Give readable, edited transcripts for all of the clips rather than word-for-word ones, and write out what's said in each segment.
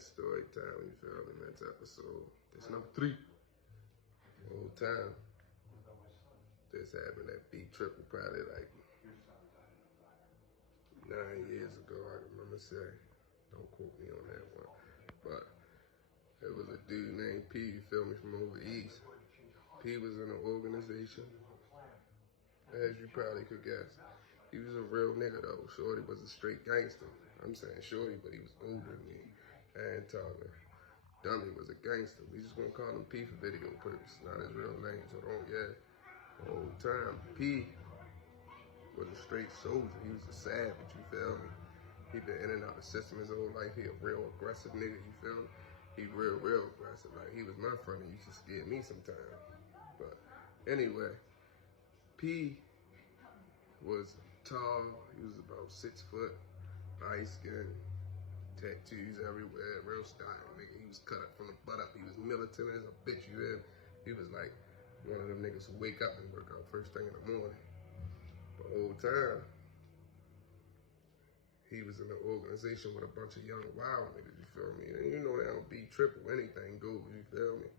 got story time, you feel me? That's episode. That's number 3. Whole time. This happened at B Triple probably like 9 years ago, I remember saying. Don't quote me on that one. But it was a dude named P, you feel me, from over east. P was in an organization, as you probably could guess. He was a real nigga though. Shorty was a straight gangster. I'm saying Shorty, but he was older than me and taller. Dummy was a gangster. We just gonna call him P for video purposes, not his real name. So don't, the whole time. P was a straight soldier. He was a savage, you feel me? He been in and out the system his whole life. He a real aggressive nigga, you feel me? He real aggressive. Like, he was my friend and used to scare me sometimes. But anyway, P was tall. He was about 6 foot, light skin, tattoos everywhere, real style, nigga. He was cut up from the butt up. He was militant as a bitch, you hear me? He was like one of them niggas who wake up and work out first thing in the morning. The whole time, he was in an organization with a bunch of young wild niggas, you feel me? And you know they don't be triple, anything goes, you feel me?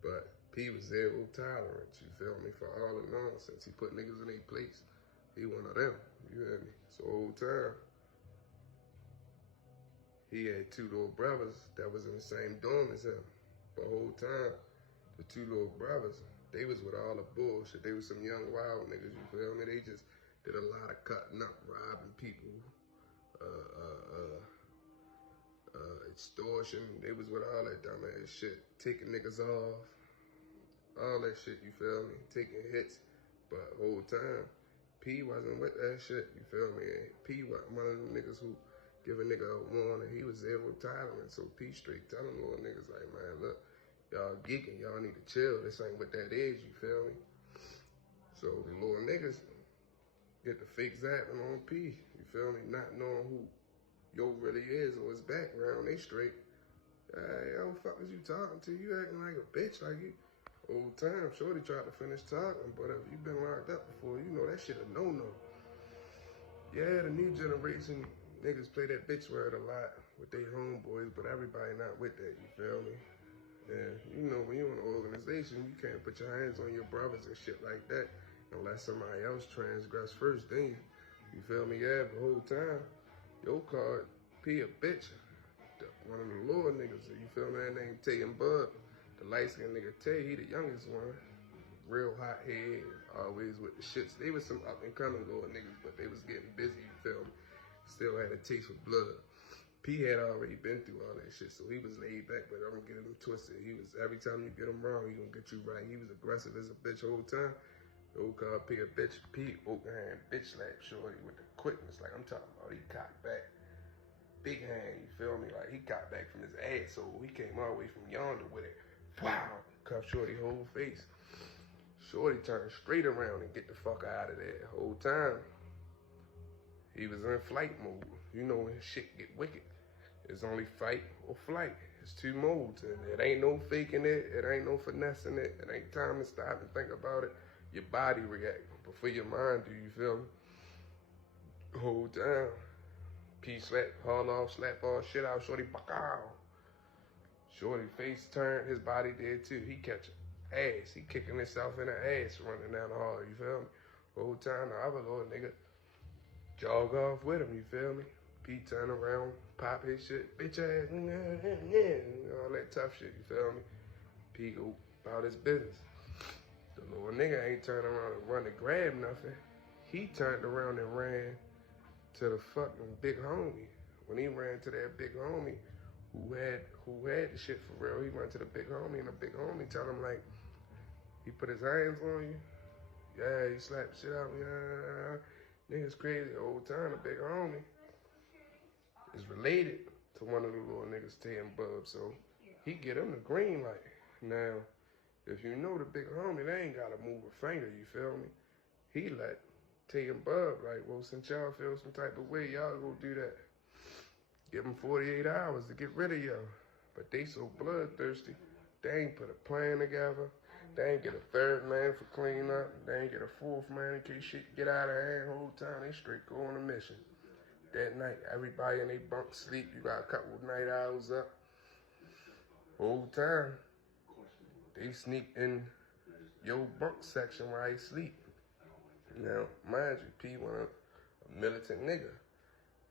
But P was zero tolerance, you feel me, for all the nonsense. He put niggas in their place. He one of them, you hear me? So the whole time, he had 2 little brothers that was in the same dorm as him. The whole time, the 2 little brothers, they was with all the bullshit. They was some young wild niggas, you feel me? They just did a lot of cutting up, robbing people, extortion. They was with all that dumbass shit, taking niggas off, all that shit, you feel me? Taking hits, but the whole time, P wasn't with that shit, you feel me? And P wasn't one of them niggas who give a nigga a warning. He was zero tolerance, so P straight telling little niggas like, man, look, y'all geeking, y'all need to chill. This ain't what that is, you feel me? So the little niggas get the fake zapping on P, you feel me? Not knowing who yo really is or his background, they straight. Hey, yo, fuck is you talking to? You acting like a bitch, like you. Old time, Shorty tried to finish talking, but if you been locked up before, you know that shit a no-no. Yeah, the new generation niggas play that bitch word a lot with their homeboys, but everybody not with that, you feel me? And you know, when you're in an organization, you can't put your hands on your brothers and shit like that unless somebody else transgress first, then you feel me? Yeah, the whole time, yo called P a bitch. One of the little niggas, you feel me? That name Tay and Bud. The light-skinned nigga Tay, he the youngest one. Real hot head, always with the shits. They was some up-and-coming little niggas, but they was getting busy, you feel me? Still had a taste for blood. P had already been through all that shit, so he was laid back, but don't get him twisted. He was, every time you get him wrong, he gonna get you right. He was aggressive as a bitch the whole time. Old called P a bitch. P open hand bitch slap Shorty with the quickness, like I'm talking about. He cocked back. Big hand, you feel me? Like he got back from his asshole. He came all the way from yonder with it. Wow, cuffed Shorty whole face. Shorty turned straight around and get the fuck out of there. The whole time, he was in flight mode. You know when shit get wicked. It's only fight or flight. It's 2 modes, and it ain't no faking it. It ain't no finessing it. It ain't time to stop and think about it. Your body react before your mind do, you feel me? The whole time, P slap, haul off, slap all shit out, Shorty, bakow. Shorty face turned, his body did too. He catching ass. He kicking himself in the ass running down the hall, you feel me? The whole time, the other little nigga jog off with him, you feel me? P turn around, pop his shit, bitch ass, all that tough shit, you feel me? P go about his business. The little nigga ain't turned around and run to grab nothing. He turned around and ran to the fucking big homie. When he ran to that big homie, who had the shit for real, he went to the big homie, and the big homie tell him like, he put his hands on you. Yeah, he slapped shit out of me. Niggas crazy the whole time. The big homie is related to one of the little niggas, Tay and Bub, so he get him the green light. Now, if you know the big homie, they ain't gotta move a finger, you feel me? He let Tay and Bub, like, well, since y'all feel some type of way, y'all go do that. Give them 48 hours to get rid of y'all. But they so bloodthirsty, they ain't put a plan together. They ain't get a 3rd man for cleanup. They ain't get a 4th man in case shit get out of hand. The whole time, they straight go on a mission. That night, everybody in their bunk sleep. You got a couple night owls up. Whole time, they sneak in your bunk section where I sleep. Now, mind you, P one a militant nigga.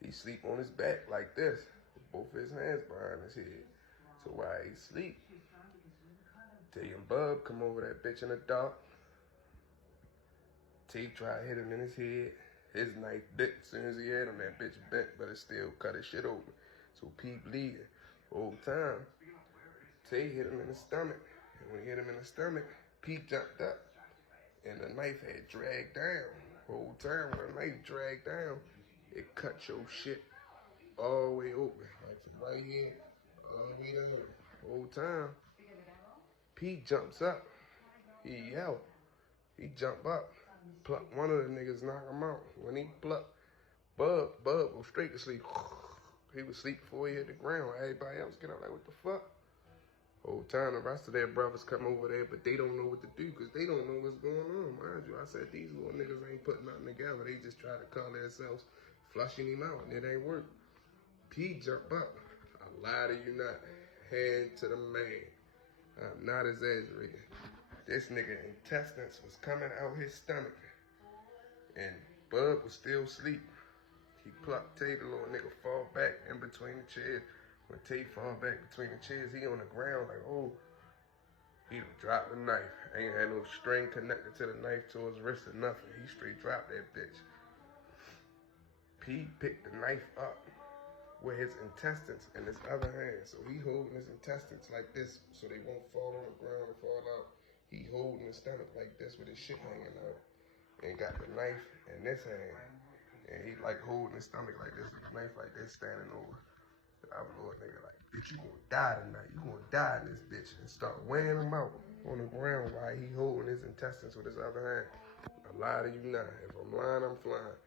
He sleep on his back like this, with both his hands behind his head. So while he sleep, Tay and Bub come over that bitch in the dark. Tay try to hit him in his head. His knife bit as soon as he hit him. That bitch bent, but it still cut his shit open. So P bleeding. Whole time, Tay hit him in the stomach. And when he hit him in the stomach, P jumped up. And the knife had dragged down. Whole time when the knife dragged down, it cut your shit all the way open. Like from right here, all the way down. Whole time, P jumps up. He yelled. He jump up. Pluck one of the niggas, knock him out. When he plucked Bub go straight to sleep. He was asleep before he hit the ground. Everybody else get up like, what the fuck? Whole time, the rest of their brothers come over there, but they don't know what to do because they don't know what's going on. Mind you, I said these little niggas ain't putting nothing together. They just try to call themselves flushing him out, and it ain't work. P jump up. I lie to you not. Hand to the man. I'm not exaggerating. This nigga intestines was coming out his stomach, and Bub was still asleep. He plucked Tay, the little nigga fall back in between the chairs. When Tay fall back between the chairs, he on the ground like, oh, he dropped the knife. Ain't had no string connected to the knife to his wrist or nothing. He straight dropped that bitch. P picked the knife up with his intestines in his other hand. So he holding his intestines like this so they won't fall on the ground and fall out. He holding his stomach like this with his shit hanging out. And got the knife in this hand. And he like holding his stomach like this with the knife like this standing over. I was little nigga like, bitch, you gonna die tonight. You gonna die in this bitch. And start weighing him out on the ground while he holding his intestines with his other hand. I lie to you now. If I'm lying, I'm flying.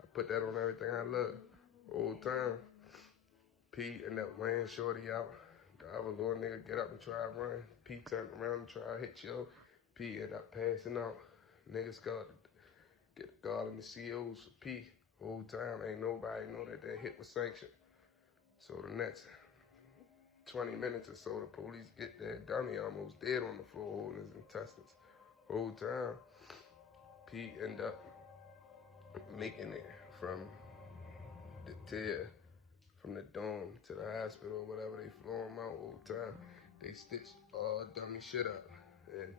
I put that on everything I love. Whole time, P ended up weighing Shorty out. The other little nigga get up and try to run. P turned around and try to hit Yo. P ended up passing out. Niggas got to get the guard and the COs for P. Whole time, ain't nobody know that that hit was sanctioned. So the next 20 minutes or so, the police get there. Dummy almost dead on the floor holding his intestines. Whole time, P end up making it from the tier, from the dome to the hospital or whatever. They flew him out whole time. They stitched all dummy shit up. And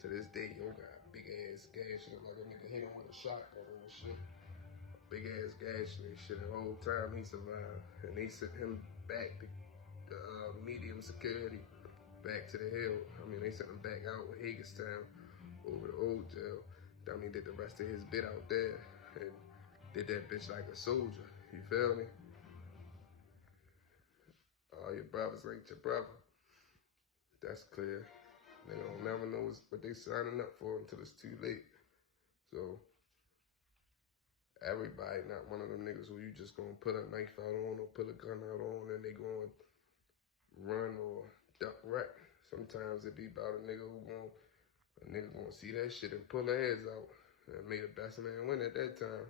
to this day, yo got big ass gash. Look like a nigga hit him with a shotgun and shit. Big ass gash and shit. The whole time he survived. And they sent him back to medium security, back to the hill. I mean, they sent him back out with Hagerstown over the old jail. Dummy did the rest of his bit out there and did that bitch like a soldier. You feel me? All your brothers ain't your brother. That's clear. They don't never know what they signing up for until it's too late. So everybody not one of them niggas who you just gonna put a knife out on or put a gun out on and they gonna run or duck wreck. Sometimes it be about a nigga gonna see that shit and pull their heads out. And may the best man win at that time.